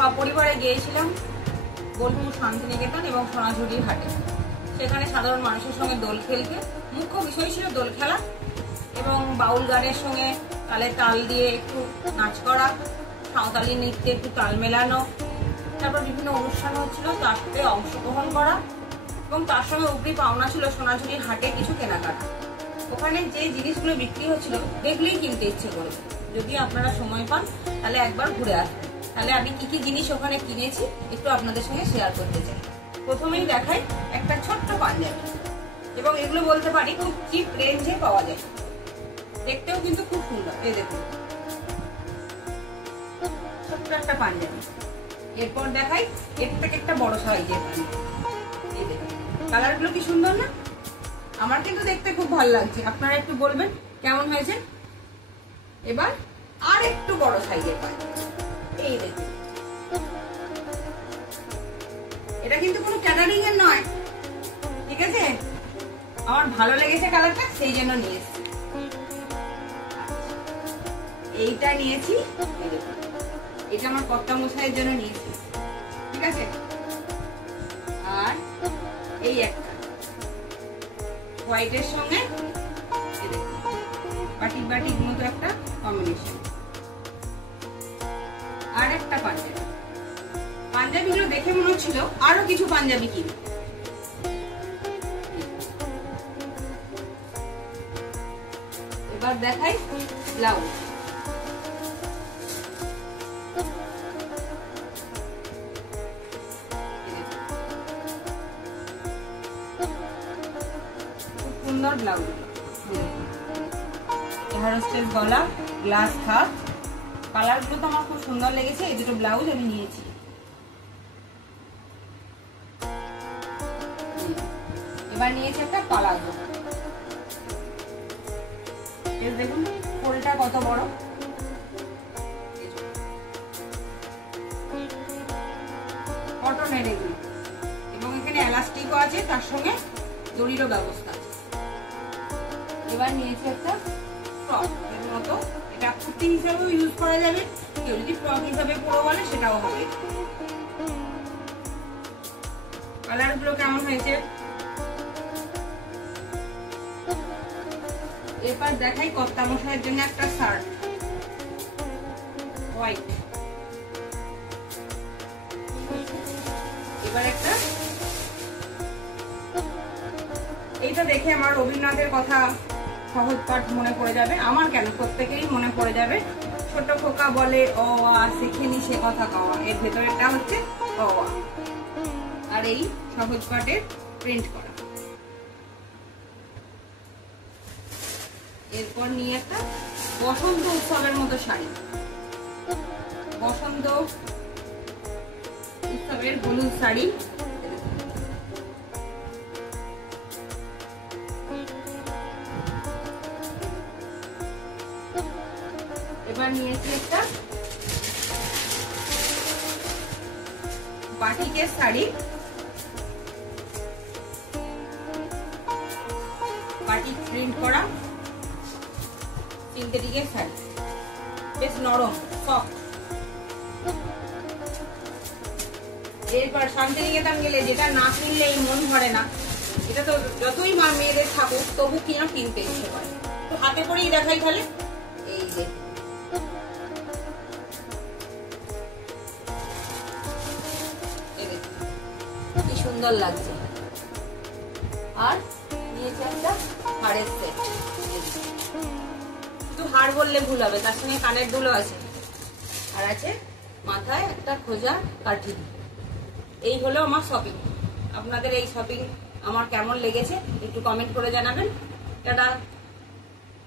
সপরিবারে গিয়েছিলাম বোলপুর শান্তিনিকেতন এবং সোনাঝুরির হাটে। সেখানে সাধারণ মানুষের সঙ্গে দোল খেলতে, মুখ্য বিষয় ছিল দোল খেলা এবং বাউল গানের সঙ্গে তালে তাল দিয়ে একটু নাচ করা, সাঁওতালি নৃত্যে একটু তাল মেলানো, তারপর বিভিন্ন অনুষ্ঠান হচ্ছিল তার সাথে অংশগ্রহণ করা এবং তার সঙ্গে উপরি পাওনা ছিল সোনাঝুরির হাটে কিছু কেনাকাটা। ওখানে যে জিনিসগুলো বিক্রি হচ্ছিল দেখলেই কিনতে ইচ্ছে করেছে। যদি আপনারা সময় পান তাহলে একবার ঘুরে আসবেন। তাহলে আমি কি কি জিনিস ওখানে কিনেছি একটু আপনাদের সঙ্গে শেয়ার করতে চাই। প্রথমেই দেখাই একটা ছোট্ট পাঞ্জাবি, এবং এগুলো বলতে পারি খুব চিপ রেঞ্জে পাওয়া যায়, দেখতেও কিন্তু খুব সুন্দর। এই দেখুন ছোট্ট একটা পাঞ্জাবি। এরপর দেখাই এর থেকে একটা বড় সাইজের পাঞ্জাবি। এই দেখুন কালার গুলো কি সুন্দর না? আমার কিন্তু দেখতে খুব ভালো লাগছে, আপনারা একটু বলবেন কেমন হয়েছে। এবার আর একটু বড় সাইজের পাঞ্জাবি। এই দেখুন এটা কিন্তু কোনো ক্যাটারিং এর নয়, ঠিক আছে? আমার ভালো লেগেছে কালারটা, সেই জন্য নিয়েছি। এইটা নিয়েছি, এটা আমার কর্তা মশাইয়ের জন্য নিয়েছি, ঠিক আছে? আর এই একটা হোয়াইটের সঙ্গে বাটিক বাটিক মতো একটা কম্বিনেশন। আর একটা পাঞ্জাবি। পাঞ্জাবিগুলো দেখে মনে হচ্ছিল আরো কিছু পাঞ্জাবি কিনি। এবার দেখাই ব্লাউজ। খুব সুন্দর ব্লাউজ, হেয়ারস্টাইল গলা, গ্লাস হাত। কালার গুলো তো আমার খুব সুন্দর লেগেছে। এই দুটো ব্লাউজ আমি নিয়েছি। এবার নিয়েছি একটা পালাজো। দেখুন ফুলটা কত বড়, কটনের এগুলো, এবং এখানে এলাস্টিকও আছে, তার সঙ্গে দড়িরও ব্যবস্থা আছে। এবার নিয়েছি একটা ফ্রক এর মতো, এটা কুর্তি হিসাবেও ইউজ করা যাবে, কেউ যদি ফ্রক হিসাবে পরো বলে সেটাও হবে। কালার গুলো কেমন হয়েছে? এবার দেখাই কর্তা মশাইয়ের জন্য একটা শার্ট, হোয়াইট। এবার একটা, এইটা দেখে আমার রবীন্দ্রনাথের কথা সহজ পাঠ মনে পড়ে যাবে। আমার কেন, প্রত্যেকেরই মনে পড়ে যাবে। ছোট খোকা বলে অ আ শেখেনি সে কথা কওয়া, এর ভেতরেটা হচ্ছে অ আ, আর এই সহজ পাঠের প্রিন্ট করা। এরপর নিয়ে একটা বসন্ত উৎসবের মতো শাড়ি, বসন্ত উৎসবের হলুদ শাড়ি। এবার নিয়েছি একটা বাটিকের শাড়ি, বাটিক প্রিন্ট করা সিনথেটিকের শাড়ি, বেশ নরম সফট। এরপর শান্তিনিকেতন গেলে যেটা না কিনলেই মন ভরে না, এটা তো যতই মা মেয়েদের থাকুক তবু কিনতে ইচ্ছে করে। তো হাতে করেই দেখাই তাহলে। এই যে কি সুন্দর লাগছে। আর নিয়েছে একটা হাড়ের সেট, শুধু হাড় বললে ভুল হবে, তার সঙ্গে কানের দুলও আছে, আর আছে মাথায় একটা খোঁজা কাঠি। এই হলো আমার শপিং। আপনাদের এই শপিং আমার কেমন লেগেছে একটু কমেন্ট করে জানাবেন। টাটা।